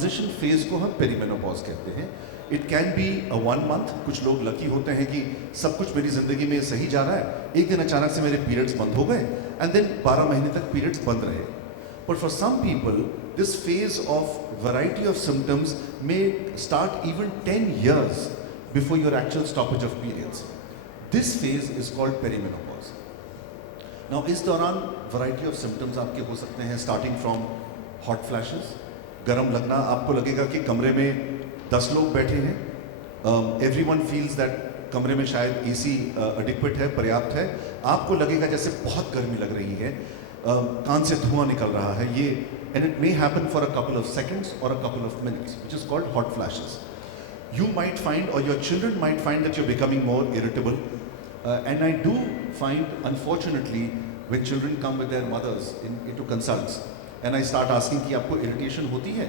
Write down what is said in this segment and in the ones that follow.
Transition phase को हम perimenopause कहते हैं. It can be a 1 month. कुछ लोग लकी होते हैं कि सब कुछ मेरी जिंदगी में सही जा रहा है, एक दिन अचानक से मेरे पीरियड्स बंद हो गए एंड देन 12 महीने तक पीरियड्स बंद रहे. But for some people this phase of variety of symptoms may start even 10 years before your actual stoppage of periods. This phase is called perimenopause. Now इस दौरान वैरायटी ऑफ सिम्टम्स आपके हो सकते हैं, स्टार्टिंग फ्रॉम हॉट फ्लैशेस, गर्म लगना. आपको लगेगा कि कमरे में 10 लोग बैठे हैं. एवरीवन फील्स दैट कमरे में शायद एसी एडिक्वेट है, पर्याप्त है. आपको लगेगा जैसे बहुत गर्मी लग रही है, कान से धुआं निकल रहा है. ये and it may happen for a couple of seconds और a couple of minutes, which is called hot flashes. You might find, or your children might find, that you're becoming more irritable. And I do find, unfortunately, when children come with their mothers into consults, and I start asking कि आपको irritation होती है,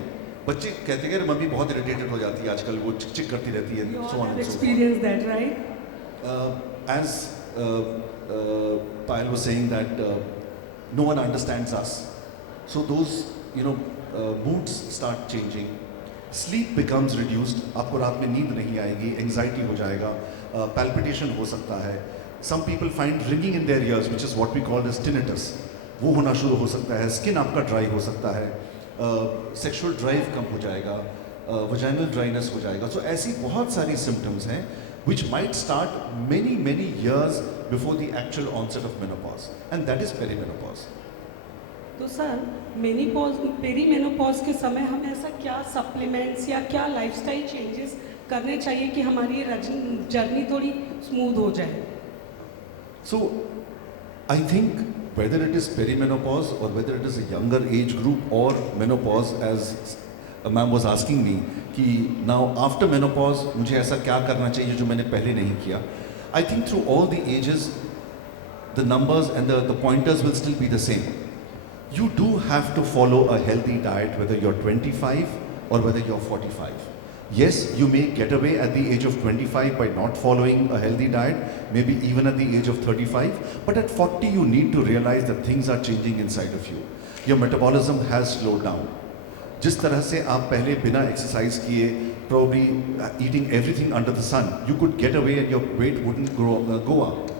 बच्चे कहते हैं कि mummy बहुत irritated हो जाती है आजकल, वो चिक चिक करती रहती है. You so all on have and so experienced that, right? forth. As Payal was saying that no one understands us, so those moods start changing. Sleep becomes reduced. आपको रात में नींद नहीं आएगी, एंजाइटी हो जाएगा, palpitation हो सकता है. Some people find ringing in their ears, which is what we call as tinnitus. वो होना शुरू हो सकता है. स्किन आपका ड्राई हो सकता है, सेक्सुअल ड्राइव कम हो जाएगा, वजाइनल ड्राइनेस हो जाएगा. सो ऐसी बहुत सारी सिम्टम्स हैं which might start many years before the actual onset of menopause, and that is perimenopause. तो सर पेरीमेनोपॉज के समय हमें ऐसा क्या सप्लीमेंट्स या क्या लाइफस्टाइल चेंजेस करने चाहिए कि हमारी जर्नी थोड़ी स्मूथ हो जाए? So I think whether it is perimenopause or whether it is a younger age group or menopause, as a ma'am was asking me कि now after menopause मुझे ऐसा क्या करना चाहिए जो मैंने पहले नहीं किया. I think through all the ages the numbers and the pointers will still be the same. You do have to follow a healthy diet whether you're 25 or whether you're 45. Yes, you may get away at the age of 25 by not following a healthy diet, maybe even at the age of 35, but at 40 you need to realize that things are changing inside of you. Your metabolism has slowed down. जिस तरह से आप पहले बिना exercise किए, probably eating everything under the sun, you could get away and your weight wouldn't go up.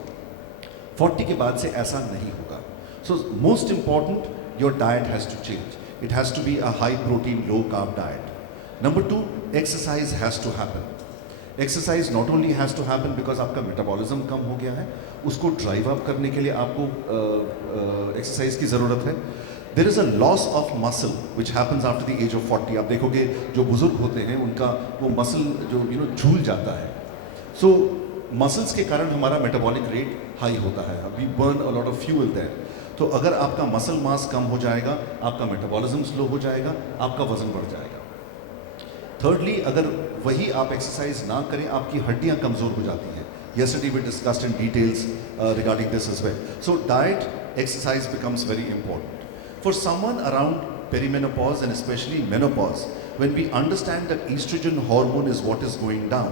40 के बाद से ऐसा नहीं होगा. So most important, your diet has to change. It has to be a high protein, low carb diet. Number 2, exercise has to happen. Exercise not only has to happen because आपका metabolism कम हो गया है, उसको drive up करने के लिए आपको exercise की ज़रूरत है. There is a loss of muscle which happens after the age of 40. आप देखोगे जो बुजुर्ग होते हैं उनका वो muscle जो झूल जाता है. So muscles के कारण हमारा metabolic rate high होता है. We burn a lot of fuel there. तो अगर आपका मसल मास कम हो जाएगा, आपका मेटाबॉलिज्म स्लो हो जाएगा, आपका वजन बढ़ जाएगा. थर्डली, अगर वही आप एक्सरसाइज ना करें, आपकी हड्डियां कमज़ोर हो जाती हैं. Yesterday we discussed in details regarding this as well. So diet, exercise becomes very important. For someone around perimenopause and especially menopause, when we understand that estrogen hormone is what is going down,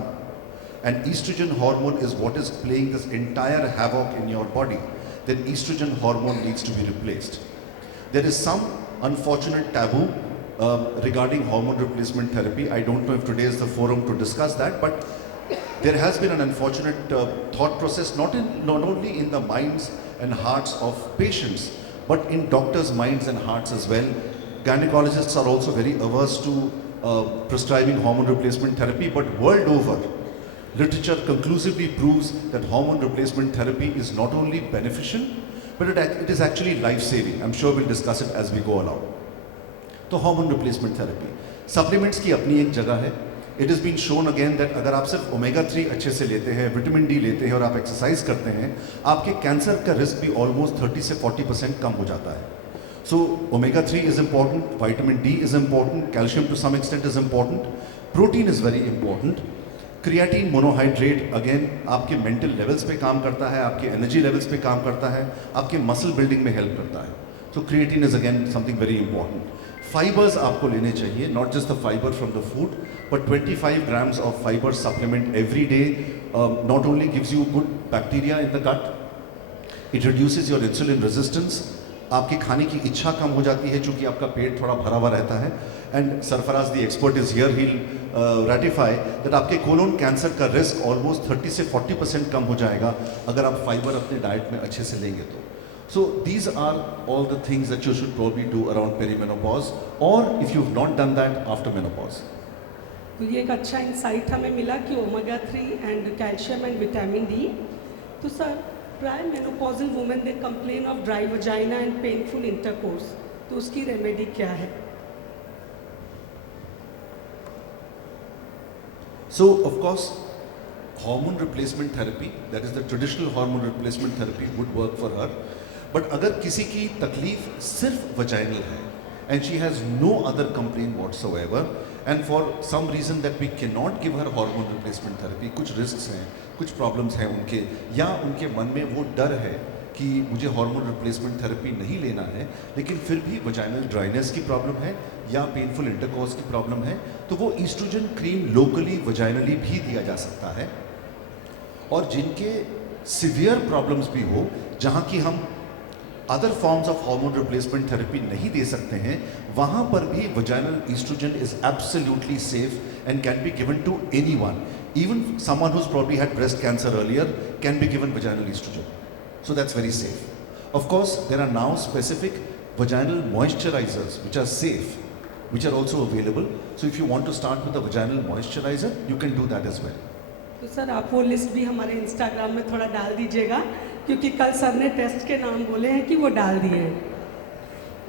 and estrogen hormone is what is playing this entire havoc in your body, then estrogen hormone needs to be replaced. There is some unfortunate taboo regarding hormone replacement therapy. I don't know if today is the forum to discuss that, but there has been an unfortunate thought process, not only in the minds and hearts of patients, but in doctors' minds and hearts as well. Gynecologists are also very averse to prescribing hormone replacement therapy, but world over, literature conclusively proves that hormone replacement therapy is not only beneficial, but it is actually life-saving. I'm sure we'll discuss it as we go along. तो hormone replacement therapy, supplements की अपनी एक जगह है. It has been shown again that अगर आप सिर्फ omega 3 अच्छे से लेते हैं, विटामिन डी लेते हैं और आप एक्सरसाइज करते हैं, आपके कैंसर का रिस्क भी ऑलमोस्ट 30 से 40% कम हो जाता है. So omega 3 is important, vitamin D is important, calcium to some extent is important, protein is very important. Creatine monohydrate again आपके मेंटल लेवल्स पे काम करता है, आपके एनर्जी लेवल्स पे काम करता है, आपके मसल बिल्डिंग में हेल्प करता है. So creatine is again something very important. Fibres आपको लेने चाहिए, not just the fibre from the food, but 25 grams of fiber supplement every day not only gives you good bacteria in the gut, it reduces your insulin resistance, आपके खाने की इच्छा कम हो जाती है चूंकि आपका पेट थोड़ा भरा हुआ रहता है। And Sarfaraz the expert is here, he ratify that आपके कोलोन कैंसर का रिस्क ऑलमोस्ट 30 से 40% कम हो जाएगा अगर आप फाइबर अपने डाइट में अच्छे से लेंगे तो। So these are all the things that you should probably do around perimenopause, or if you've not done that, after menopause. तो ये एक अच्छा इंसाइट हमें मिला कि omega 3 and calcium and vitamin D. तो सर, प्राय menopausal women they complain of dry vagina and painful intercourse, तो उसकी रेमेडी क्या है? So of course, hormone replacement therapy, that is the traditional hormone replacement therapy, would work for her. But अगर किसी की तकलीफ सिर्फ वजाइनल है and she has no other complaint whatsoever, and for some reason that we cannot give her hormone replacement therapy, कुछ risks हैं, कुछ problems हैं उनके, या उनके मन में वो डर है कि मुझे hormone replacement therapy नहीं लेना है, लेकिन फिर भी vaginal dryness की problem है या painful intercourse की problem है, तो वो estrogen cream locally vaginally भी दिया जा सकता है। और जिनके severe problems भी हो, जहाँ की हम other forms of hormone replacement therapy नहीं दे सकते हैं, वहाँ पर भी vaginal oestrogen is absolutely safe and can be given to anyone, even someone who probably had breast cancer earlier can be given vaginal oestrogen, so that's very safe. Of course there are now specific vaginal moisturisers which are safe, which are also available, so if you want to start with a vaginal moisturiser you can do that as well. तो sir, आप वो list भी हमारे Instagram में थोड़ा डाल दीजिएगा, क्योंकि कल सर ने टेस्ट के नाम बोले हैं कि वो डाल दिए हैं।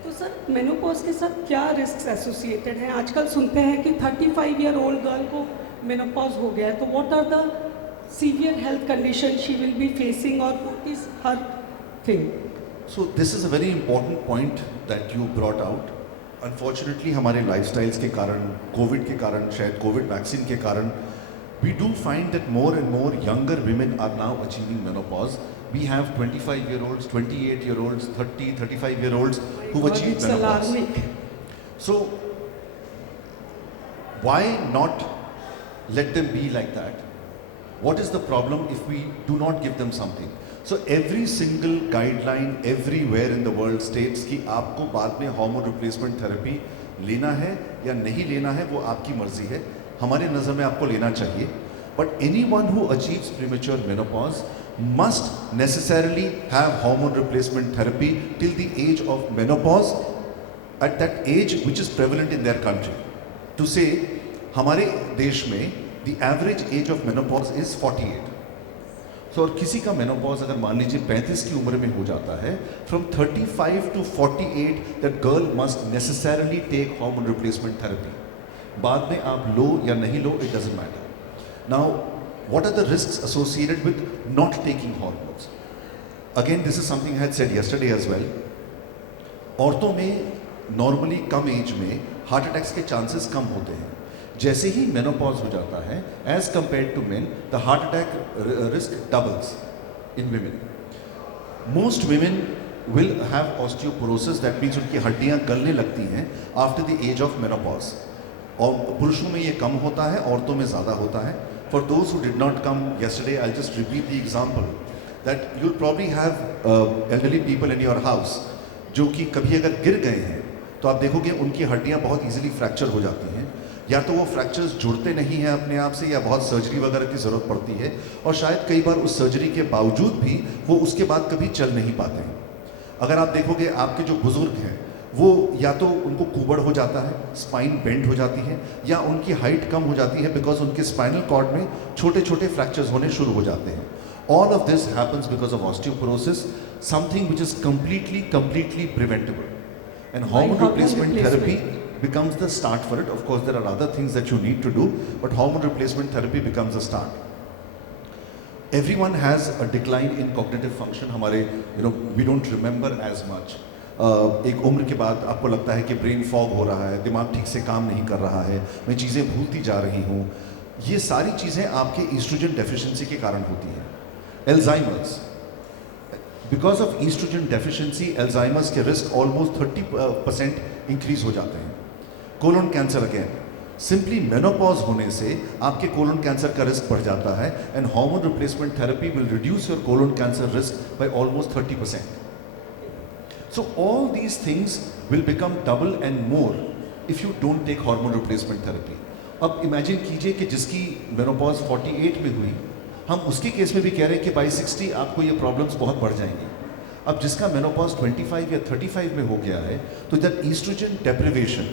तो सर, मेनोपॉज के साथ क्या रिस्क एसोसिएटेड हैं? आजकल सुनते हैं कि 35 ईयर ओल्ड गर्ल को मेनोपॉज हो गया है, तो what are the severe health condition she will be facing और what is her thing? So this is a very important point that you brought out. Unfortunately हमारे लाइफस्टाइल्स के कारण, Covid के कारण, शायद कोविड वैक्सीन के कारण, we do find that more and more younger women are now achieving menopause. We have 25-year-olds, 28-year-olds, 30, 35-year-olds who've achieved menopause. So why not let them be like that? What is the problem if we do not give them something? So every single guideline everywhere in the world states कि आपको बाद में hormone replacement therapy लेना है या नहीं लेना है, वो आपकी मर्जी है। हमारे नज़र में आपको लेना चाहिए, but anyone who achieves premature menopause must necessarily have hormone replacement therapy till the age of menopause, at that age which is prevalent in their country. To say, हमारे देश में the average age of menopause is 48. So और किसी का menopause अगर मान लीजिए 35 की उम्र में हो जाता है, from 35 to 48 that girl must necessarily take hormone replacement therapy. बाद में आप लो या नहीं लो, it doesn't matter. Now, what are the risks associated with not taking hormones? Again, this is something I had said yesterday as well. औरतों में normally कम age में heart attacks के चांसेस कम होते हैं। जैसे ही मेनोपॉज हो जाता है, as compared to men, the heart attack risk doubles in women. Most women will have osteoporosis, that means उनकी हड्डियां गलने लगती हैं after the age of menopause. और पुरुषों में ये कम होता है, औरतों में ज़्यादा होता है। For those who did not come yesterday, I'll just repeat the example that you'll probably have elderly people in your house जो कि कभी अगर गिर गए हैं तो आप देखोगे उनकी हड्डियां बहुत इजीली फ्रैक्चर हो जाती हैं, या तो वो फ्रैक्चर्स जुड़ते नहीं हैं अपने आप से, या बहुत सर्जरी वगैरह की ज़रूरत पड़ती है, और शायद कई बार उस सर्जरी के बावजूद भी वो उसके बाद कभी चल नहीं पाते हैं। अगर आप देखोगे आपके जो बुज़ुर्ग हैं वो या तो उनको कुबड़ हो जाता है, स्पाइन बेंड हो जाती है, या उनकी हाइट कम हो जाती है बिकॉज उनके स्पाइनल कॉर्ड में छोटे छोटे फ्रैक्चर्स होने शुरू हो जाते हैं। All of this happens because of osteoporosis, something which is completely preventable. And hormone replacement therapy becomes the start for it. Of course, there are other things that you need to do, but hormone replacement therapy becomes a start. Everyone has a decline in cognitive function. हमारे, we don't remember as much. एक उम्र के बाद आपको लगता है कि brain fog हो रहा है, दिमाग ठीक से काम नहीं कर रहा है, मैं चीज़ें भूलती जा रही हूँ। ये सारी चीज़ें आपके ईस्ट्रोजन डेफिशिएंसी के कारण होती हैं। Alzheimer's, because of oestrogen deficiency Alzheimer's के रिस्क ऑलमोस्ट 30% इंक्रीज हो जाते हैं। Colon cancer, again simply menopause होने से आपके कोलोन कैंसर का रिस्क बढ़ जाता है, and hormone replacement therapy will reduce your colon cancer risk by almost 30%। So all these things will become double and more if you don't take hormone replacement therapy. अब imagine कीजिए कि जिसकी menopause 48 में हुई, हम उसके केस में भी कह रहे हैं कि बाई 60 आपको ये प्रॉब्लम्स बहुत बढ़ जाएंगी. अब जिसका मेनोपॉज 25 या 35 में हो गया है, तो that oestrogen deprivation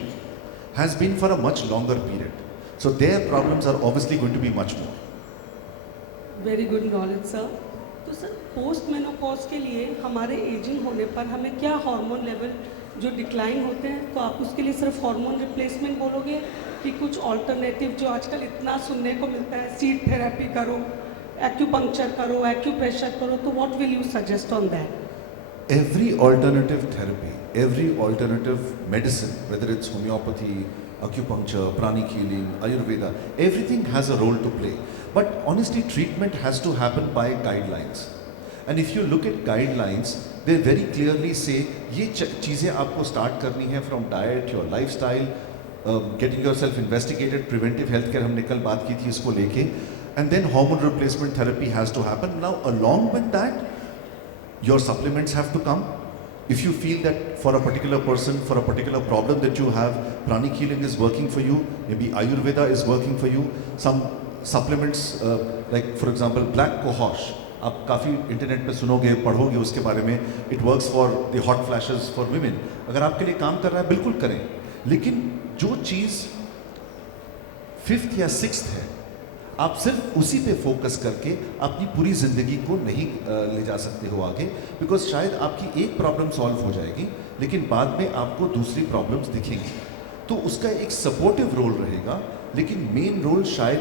has been for a much longer period. So their problems are obviously going to be much more. Very good knowledge sir. तो सर पोस्ट मेनोपॉज के लिए हमारे एजिंग होने पर हमें क्या हार्मोन लेवल जो डिक्लाइन होते हैं, तो आप उसके लिए सिर्फ हार्मोन रिप्लेसमेंट बोलोगे कि कुछ ऑल्टरनेटिव जो आजकल इतना सुनने को मिलता है, सीड थेरेपी करो, एक्यूपंक्चर करो, एक्यूप्रेशर करो, तो what will you suggest on that? Every alternative therapy, every alternative medicine, whether it's homeopathy, acupuncture, pranic healing, Ayurveda, everything has a role to play. But honestly, treatment has to happen by guidelines. And if you look at guidelines, they very clearly say ये चीज़ें आपको start करनी है from diet, your lifestyle, getting yourself investigated, preventive health care हमने कल बात की थी इसको लेके, and then hormone replacement therapy has to happen. Now along with that, your supplements have to come. If you feel that for a particular person, for a particular problem that you have, pranic healing is working for you, maybe Ayurveda is working for you, some supplements like for example black cohosh, आप काफ़ी internet पे सुनोगे, पढ़ोगे उसके बारे में, it works for the hot flashes for women. अगर आपके लिए काम कर रहा है बिल्कुल करें, लेकिन जो चीज़ 5th या 6th है, आप सिर्फ उसी पे फोकस करके अपनी पूरी ज़िंदगी को नहीं ले जा सकते हो आगे, बिकॉज शायद आपकी एक प्रॉब्लम सॉल्व हो जाएगी लेकिन बाद में आपको दूसरी प्रॉब्लम्स दिखेंगी. तो उसका एक सपोर्टिव रोल रहेगा, लेकिन मेन रोल शायद